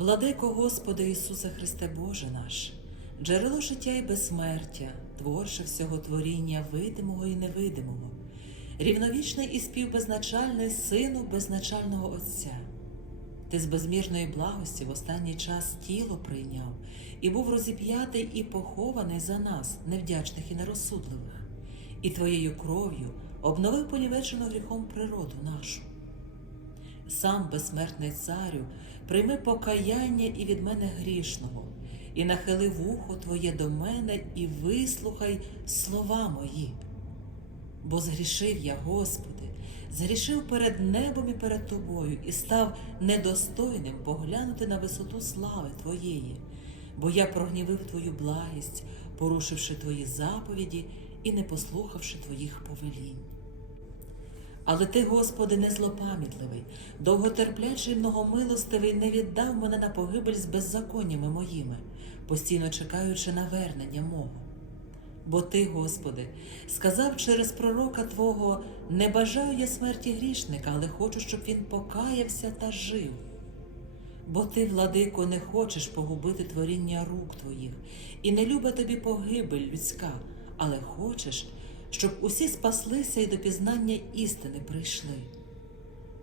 Владико Господи Ісусе Христе Боже наш, джерело життя і безсмертя, творче всього творіння видимого і невидимого, рівновічний і співбезначальний Сину безначального Отця. Ти з безмірної благості в останній час тіло прийняв і був розіп'ятий і похований за нас, невдячних і нерозсудливих, і твоєю кров'ю обновив понівечену гріхом природу нашу. Сам безсмертний царю, прийми покаяння і від мене грішного, і нахили вухо Твоє до мене, і вислухай слова мої. Бо згрішив я, Господи, згрішив перед небом і перед Тобою, і став недостойним поглянути на висоту слави Твоєї, бо я прогнівив Твою благість, порушивши Твої заповіді і не послухавши Твоїх повелінь. Але ти, Господи, не злопам'ятливий, довготерплячий, многомилостивий, не віддав мене на погибель з беззаконнями моїми, постійно чекаючи навернення мого. Бо ти, Господи, сказав через пророка Твого: не бажаю я смерті грішника, але хочу, щоб він покаявся та жив. Бо ти, владико, не хочеш погубити творіння рук твоїх, і не люба тобі погибель людська, але хочеш, щоб усі спаслися і до пізнання істини прийшли.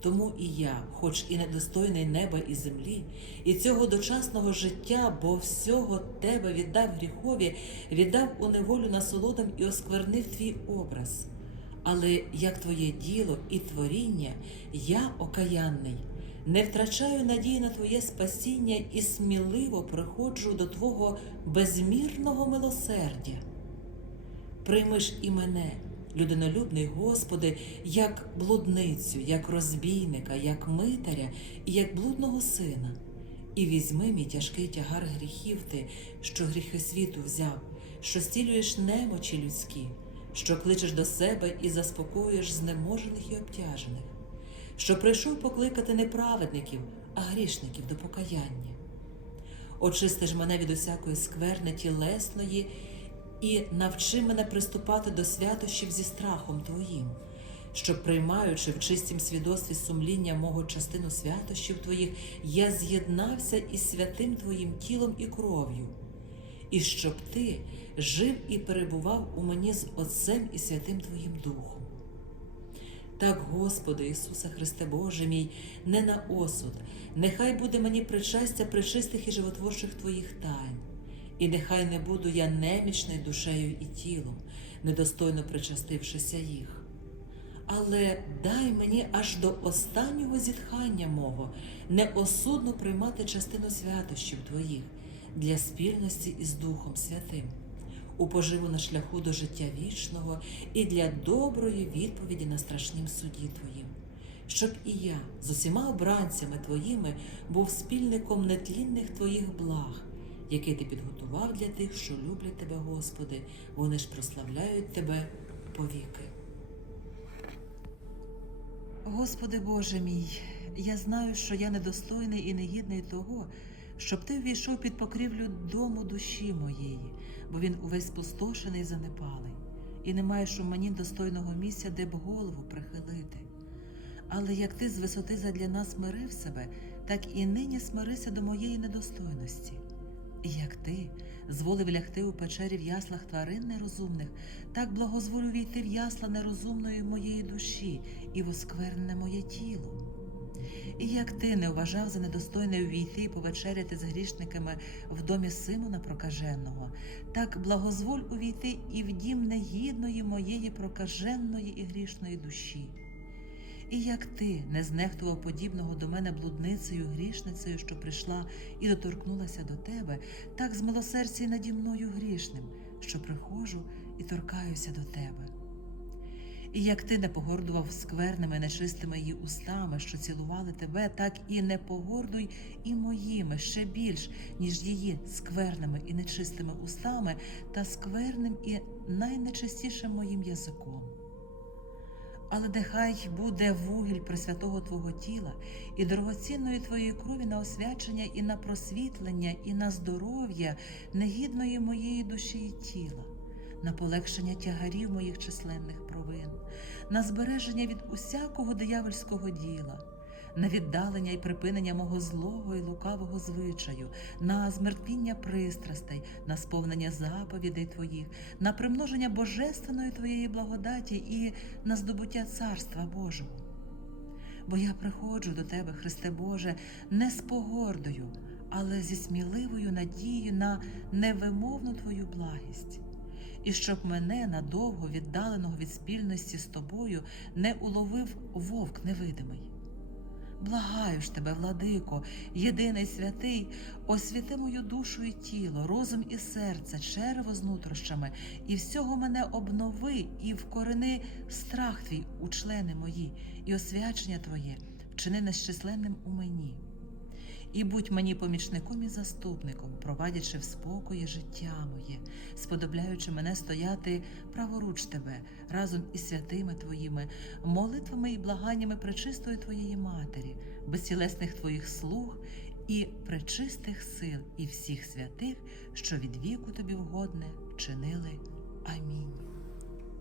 Тому і я, хоч і недостойний неба і землі, і цього дочасного життя, бо всього тебе віддав гріхові, віддав у неволю насолодам і осквернив твій образ. Але як твоє діло і творіння, я окаянний, не втрачаю надії на Твоє спасіння і сміливо приходжу до Твого безмірного милосердя. Прийми ж і мене, людинолюбний Господи, як блудницю, як розбійника, як митаря і як блудного сина, і візьми мій тяжкий тягар гріхів ти, що гріхи світу взяв, що стілюєш немочі людські, що кличеш до себе і заспокоюєш знеможених і обтяжених, що прийшов покликати не праведників, а грішників до покаяння. Очисти ж мене від усякої скверни тілесної і навчи мене приступати до святощів зі страхом Твоїм, щоб, приймаючи в чистім свідоцтві сумління мого частину святощів Твоїх, я з'єднався із святим Твоїм тілом і кров'ю, і щоб Ти жив і перебував у мені з Отцем і Святим Твоїм Духом. Так, Господи Ісусе Христе Боже мій, не на осуд, нехай буде мені причастя причистих і животворчих Твоїх тайн. І нехай не буду я немічний душею і тілом, недостойно причастившися їх. Але дай мені аж до останнього зітхання мого неосудно приймати частину святощів Твоїх для спільності із Духом Святим, у поживу на шляху до життя вічного і для доброї відповіді на страшнім суді Твоїм, щоб і я з усіма обранцями Твоїми був спільником нетлінних Твоїх благ який ти підготував для тих, що люблять тебе, Господи, вони ж прославляють Тебе повіки. Господи Боже мій, я знаю, що я недостойний і негідний того, щоб ти ввійшов під покрівлю дому душі моєї, бо він увесь спустошений і занепалий, і не маєш у мені достойного місця, де б голову прихилити. Але як ти з висоти задля нас смирив себе, так і нині смирися до моєї недостойності. Як ти зволив лягти у печері в яслах тварин нерозумних, так благозволю війти в ясла нерозумної моєї душі і воскверне моє тіло. І як ти не вважав за недостойне увійти і повечеряти з грішниками в домі Симона Прокаженого, так благозволь увійти і в дім негідної моєї прокаженої і грішної душі. І як ти не знехтував подібного до мене блудницею, грішницею, що прийшла і доторкнулася до тебе, так з милосердя наді мною грішним, що приходжу і торкаюся до тебе. І як ти не погордував скверними, нечистими її устами, що цілували тебе, так і не погордуй і моїми ще більш, ніж її скверними і нечистими устами, та скверним і найнечистішим моїм язиком. Але нехай буде вугіль пресвятого Твого тіла і дорогоцінної Твоєї крові на освячення і на просвітлення, і на здоров'я негідної моєї душі і тіла, на полегшення тягарів моїх численних провин, на збереження від усякого диявольського діла, на віддалення і припинення мого злого і лукавого звичаю, на змертвіння пристрастей, на сповнення заповідей Твоїх, на примноження божественної Твоєї благодаті і на здобуття Царства Божого. Бо я приходжу до Тебе, Христе Боже, не з погордою, але зі сміливою надією на невимовну Твою благість, і щоб мене надовго віддаленого від спільності з тобою не уловив вовк невидимий. Благаю ж тебе, владико, єдиний святий, освіти мою душу і тіло, розум і серце, черево з нутрощами, і всього мене обнови, і вкорени страх твій у члени мої, і освячення Твоє, вчини нещисленним у мені. І будь мені помічником і заступником, провадячи в спокої життя моє, сподобляючи мене стояти праворуч тебе разом із святими Твоїми, молитвами і благаннями пречистої Твоєї Матері, безцілесних Твоїх слуг і пречистих сил, і всіх святих, що від віку тобі вгодне вчинили. Амінь.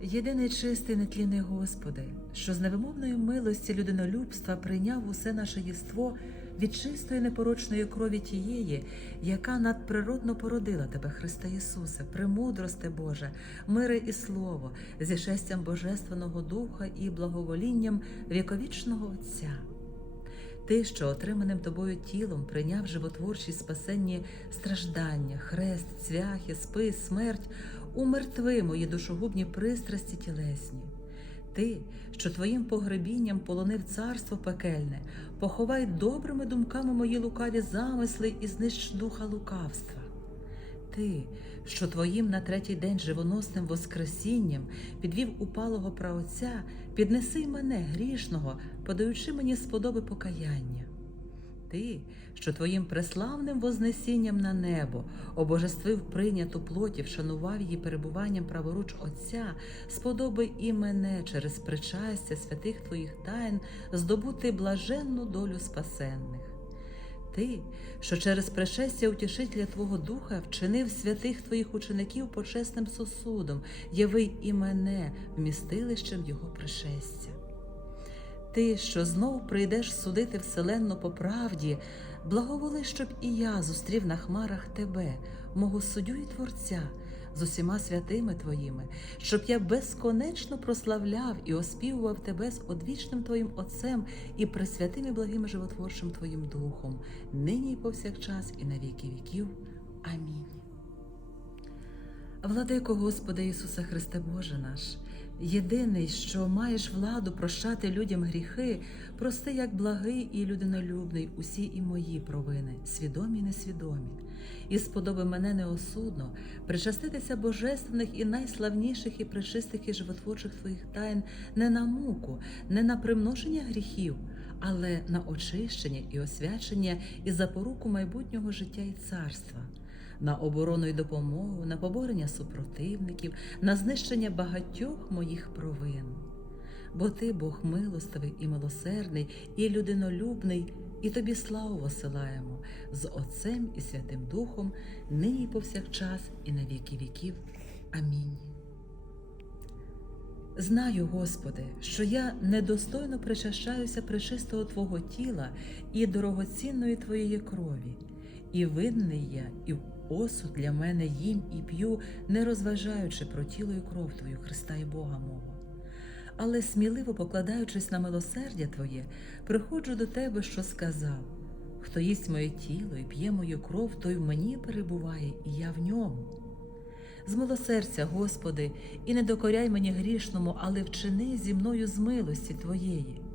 Єдиний чистий нетлінний Господи, що з невимовної милості людинолюбства прийняв усе наше єство від чистої непорочної крові тієї, яка надприродно породила тебе, Христа Ісусе, премудрости Божа, мири і слово, зі шестям Божественного Духа і благоволінням віковічного Отця. Ти, що отриманим тобою тілом прийняв животворчі спасенні страждання, хрест, цвяхи, спис, смерть, умертви мої душогубні пристрасті тілесні. Ти, що твоїм погребінням полонив царство пекельне, поховай добрими думками мої лукаві замисли і знищ духа лукавства. Ти, що твоїм на третій день живоносним воскресінням підвів упалого праотця, піднеси мене грішного, подаючи мені сподоби покаяння. Ти, що твоїм преславним вознесінням на небо обожествив прийняту плоті, вшанував її перебуванням праворуч Отця, сподоби і мене через причастя святих твоїх тайн здобути блаженну долю спасенних. Ти, що через пришестя утішителя Твого Духа вчинив святих Твоїх учеників почесним сосудом, яви і мене вмістилищем Його пришестя. Ти, що знов прийдеш судити вселенну по правді, благоволи, щоб і я зустрів на хмарах тебе, мого суддю і Творця, з усіма святими Твоїми, щоб я безконечно прославляв і оспівував Тебе з одвічним Твоїм Отцем і пресвятим і благим животворчим Твоїм Духом, нині і повсякчас, і на віки віків. Амінь. Владико Господи Ісусе Христе Боже наш, єдиний, що маєш владу прощати людям гріхи, прости, як благий і людинолюбний усі і мої провини, свідомі й несвідомі, і сподоби мене неосудно причаститися божественних і найславніших і пречистих і животворчих Твоїх тайн не на муку, не на примноження гріхів, але на очищення і освячення і запоруку майбутнього життя і царства на оборону і допомогу, на поборення супротивників, на знищення багатьох моїх провин. Бо ти, Бог милостивий і милосердний, і людинолюбний, і тобі славу посилаємо з Отцем і Святим Духом, нині і повсякчас, і на віки віків. Амінь. Знаю, Господи, що я недостойно причащаюся пречистого Твого тіла і дорогоцінної Твоєї крові, і винний я, і осуд для мене їм і п'ю, не розважаючи про тіло і кров Твою, Христа і Бога мого. Але сміливо покладаючись на милосердя Твоє, приходжу до Тебе, що сказав: хто їсть моє тіло і п'є мою кров, той в мені перебуває, і я в ньому. З милосердя, Господи, і не докоряй мені грішному, але вчини зі мною з милості Твоєї.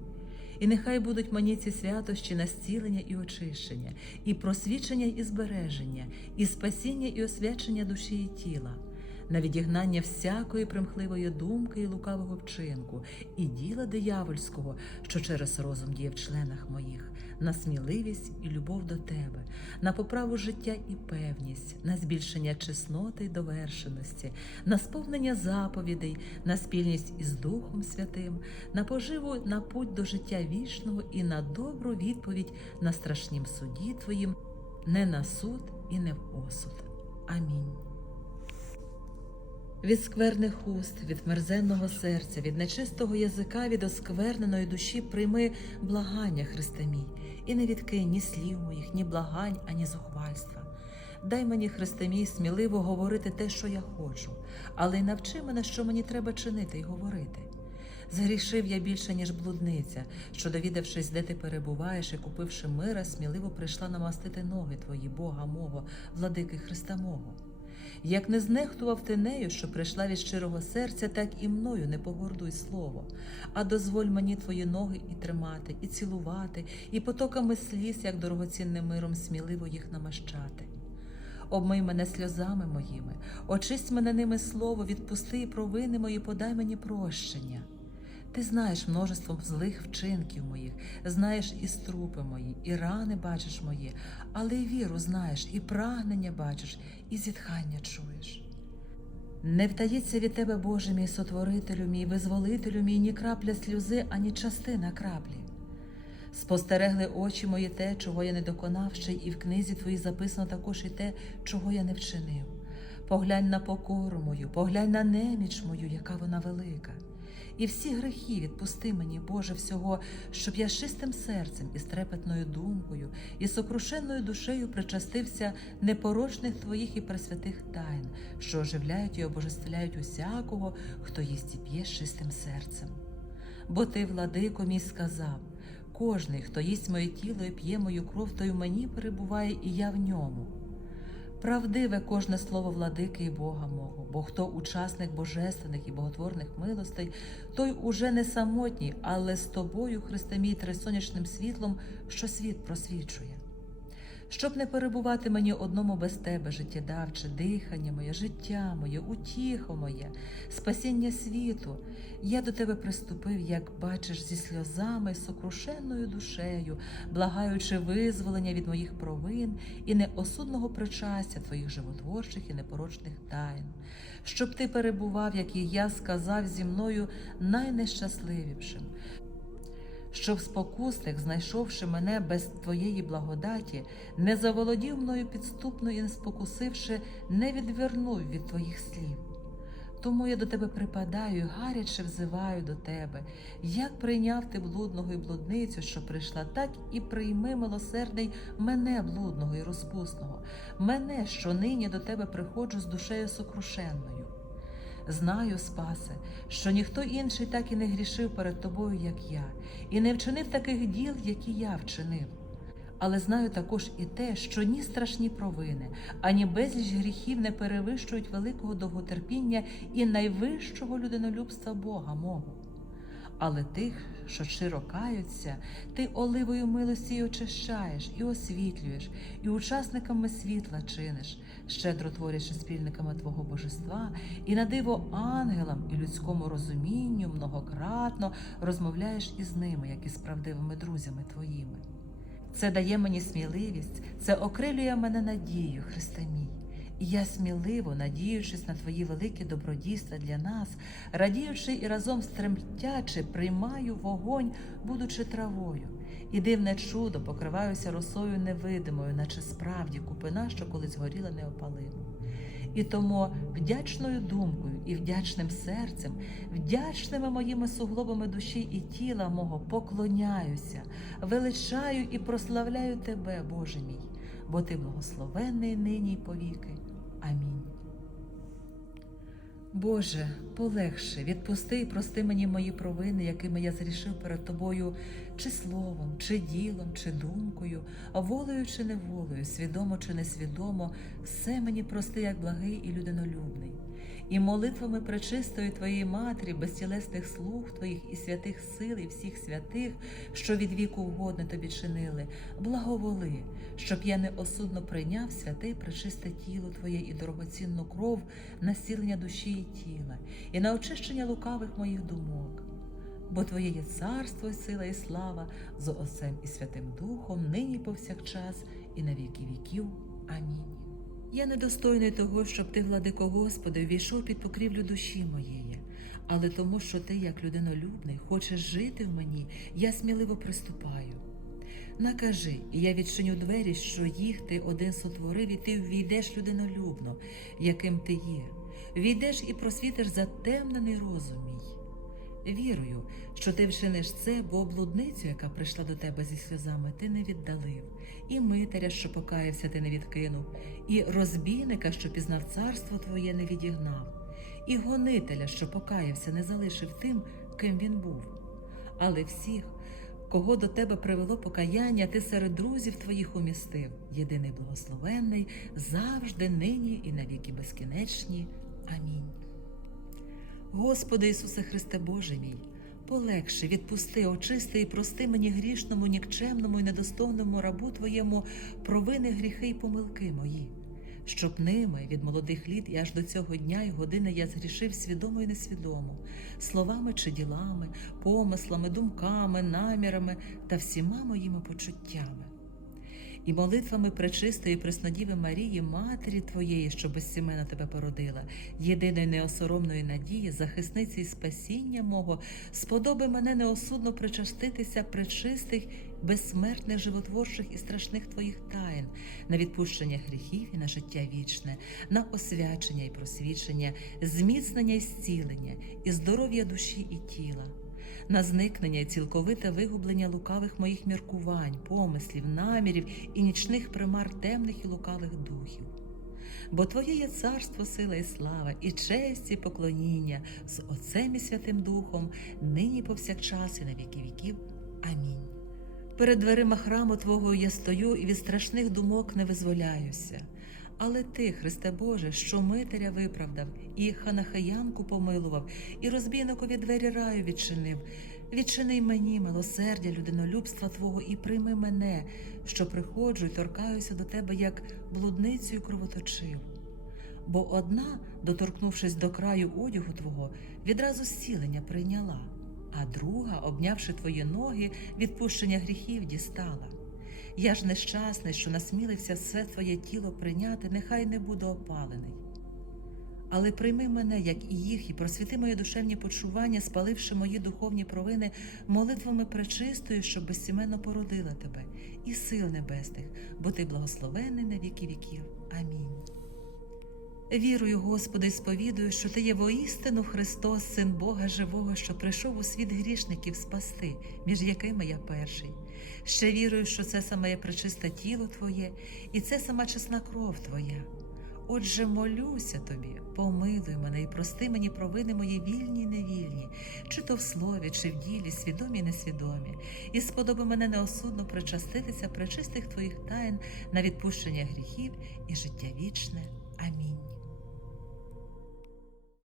І нехай будуть мені ці святощі на зцілення і очищення, і просвічення і збереження, і спасіння і освячення душі і тіла, на відігнання всякої примхливої думки і лукавого вчинку, і діла диявольського, що через розум діє в членах моїх, на сміливість і любов до тебе, на поправу життя і певність, на збільшення чесноти й довершеності, на сповнення заповідей, на спільність із Духом Святим, на поживу на путь до життя вічного і на добру відповідь на страшнім суді Твоїм, не на суд і не в осуд. Амінь. Від скверних уст, від мерзенного серця, від нечистого язика, від оскверненої душі прийми благання, Христе мій, і не відкинь ні слів моїх, ні благань, ані зухвальства. Дай мені, Христе мій, сміливо говорити те, що я хочу, але й навчи мене, що мені треба чинити і говорити. Згрішив я більше, ніж блудниця, що, довідавшись, де ти перебуваєш і купивши мира, сміливо прийшла намастити ноги твої, Бога мого, владики Христа мого. Як не знехтував ти нею, що прийшла від щирого серця, так і мною не погордуй слово, а дозволь мені твої ноги і тримати, і цілувати, і потоками сліз, як дорогоцінним миром, сміливо їх намащати. Обмий мене сльозами моїми, очисть мене ними слово, відпусти і провини мої, подай мені прощення. Ти знаєш множеством злих вчинків моїх, знаєш і струпи мої, і рани бачиш мої, але й віру знаєш, і прагнення бачиш, і зітхання чуєш. Не втається від тебе, Боже мій сотворителю мій, визволителю мій, ні крапля сльози, ані частина краплі. Спостерегли очі мої те, чого я не доконав ще, і в книзі твоїй записано також і те, чого я не вчинив. Поглянь на покору мою, поглянь на неміч мою, яка вона велика. І всі грехи відпусти мені, Боже, всього, щоб я чистим серцем і з трепетною думкою, і сокрушенною душею причастився непорочних твоїх і пресвятих тайн, що оживляють і обожествляють усякого, хто їсть і п'є чистим серцем. Бо ти, владико, мій сказав кожний, хто їсть моє тіло і п'є мою кров, той в мені перебуває, і я в ньому. Правдиве кожне слово владики і Бога мого, бо хто учасник божественних і боготворних милостей, той уже не самотній, але з тобою, Христе мій, трисонячним світлом, що світ просвічує. Щоб не перебувати мені одному без тебе, життєдавче, дихання моє, життя моє, утіхо моє, спасіння світу, я до тебе приступив, як бачиш, зі сльозами, сокрушенною душею, благаючи визволення від моїх провин і неосудного причастя твоїх животворчих і непорочних тайн, щоб ти перебував, як і я сказав зі мною найнещасливішим, щоб спокусник, знайшовши мене без твоєї благодаті, не заволодів мною підступно і не спокусивши, не відвернув від твоїх слів. Тому я до тебе припадаю, гаряче взиваю до тебе, як прийняв ти блудного і блудницю, що прийшла, так і прийми милосердний мене, блудного і розпусного, мене, що нині до тебе приходжу з душею сокрушенною. Знаю, Спасе, що ніхто інший так і не грішив перед тобою, як я, і не вчинив таких діл, які я вчинив. Але знаю також і те, що ні страшні провини, ані безліч гріхів не перевищують великого довготерпіння і найвищого людинолюбства Бога мого. Але тих, що щиро каються, ти оливою милості очищаєш, і освітлюєш, і учасниками світла чиниш, щедро творячи спільниками Твого божества, і на диво ангелам і людському розумінню многократно розмовляєш із ними, як із правдивими друзями Твоїми. Це дає мені сміливість, це окрилює мене надію, Христе мій. І я сміливо, надіючись на твої великі добродійства для нас, радіючи і разом стремтячи, приймаю вогонь, будучи травою, і дивне чудо покриваюся росою невидимою, наче справді купина, що колись горіла неопалимо. І тому вдячною думкою і вдячним серцем, вдячними моїми суглобами душі і тіла мого поклоняюся, величаю і прославляю Тебе, Боже мій, бо Ти благословенний нині й повіки. Амінь. Боже, полегше, відпусти і прости мені мої провини, якими я зрішив перед тобою, чи словом, чи ділом, чи думкою, волею чи неволею, свідомо чи несвідомо, все мені прости, як благий і людинолюбний. І молитвами пречистої Твоєї Матері, безтілесних слуг Твоїх і святих сил, і всіх святих, що від віку угодне тобі чинили, благоволи, щоб я неосудно прийняв святе й пречисте тіло Твоє і дорогоцінну кров на зцілення душі і тіла, і на очищення лукавих моїх думок. Бо Твоє є царство, і сила і слава з Отцем і Святим Духом, нині повсякчас, і на віки віків. Амінь. Я недостойний того, щоб ти, владико Господи, ввійшов під покрівлю душі моєї, але тому, що ти, як людинолюбний, хочеш жити в мені, я сміливо приступаю. Накажи, і я відчиню двері, що їх ти один сотворив, і ти ввійдеш людинолюбно, яким ти є, війдеш і просвітиш затемнений розум мій. Вірую, що ти вчиниш це, бо блудницю, яка прийшла до тебе зі сльозами, ти не віддалив, і митаря, що покаявся, ти не відкинув, і розбійника, що пізнав царство твоє, не відігнав, і гонителя, що покаявся, не залишив тим, ким він був. Але всіх, кого до тебе привело покаяння, ти серед друзів твоїх умістив, єдиний благословенний, завжди, нині і навіки безкінечні. Амінь. Господи Ісусе Христе Боже мій, полегши, відпусти, очисти і прости мені грішному, нікчемному і недостойному рабу Твоєму провини, гріхи й помилки мої, щоб ними від молодих літ і аж до цього дня і години я згрішив свідомо і несвідомо, словами чи ділами, помислами, думками, намірами та всіма моїми почуттями і молитвами пречистої Преснодіви Марії, Матері Твоєї, що безсімена тебе породила, єдиної неосоромної надії, захисниці і спасіння мого, сподоби мене неосудно причаститися пречистих, безсмертних, животворчих і страшних Твоїх таїн, на відпущення гріхів і на життя вічне, на освячення і просвічення, зміцнення і зцілення, і здоров'я душі і тіла на зникнення і цілковите вигублення лукавих моїх міркувань, помислів, намірів і нічних примар темних і лукавих духів. Бо Твоє є царство, сила і слава, і честь, і поклоніння з Отцем і Святим Духом, нині повсякчас і на віки віків. Амінь. Перед дверима храму Твого я стою і від страшних думок не визволяюся. Але ти, Христе Боже, що митаря виправдав, і ханахаянку помилував, і розбійникові двері раю відчинив. Відчини й мені милосердя, людинолюбства Твого, і прийми мене, що приходжу і торкаюся до тебе, як блудницю кровоточив. Бо одна, доторкнувшись до краю одягу Твого, відразу зцілення прийняла, а друга, обнявши твої ноги, відпущення гріхів дістала. Я ж нещасний, що насмілився все твоє тіло прийняти, нехай не буду опалений. Але прийми мене, як і їх, і просвіти моє душевні почування, спаливши мої духовні провини молитвами пречистою, що безсіменно породила тебе, і сил небесних, бо ти благословений на віки віків. Амінь. Вірую, Господи, і сповідую, що Ти є воістину Христос, Син Бога Живого, що прийшов у світ грішників спасти, між якими я перший. Ще вірую, що це саме пречисте тіло Твоє, і це сама чесна кров Твоя. Отже, молюся тобі, помилуй мене і прости мені провини мої вільні й невільні, чи то в слові, чи в ділі, свідомі й несвідомі, і сподоби мене неосудно причаститися причистих твоїх таїн на відпущення гріхів і життя вічне. Амінь.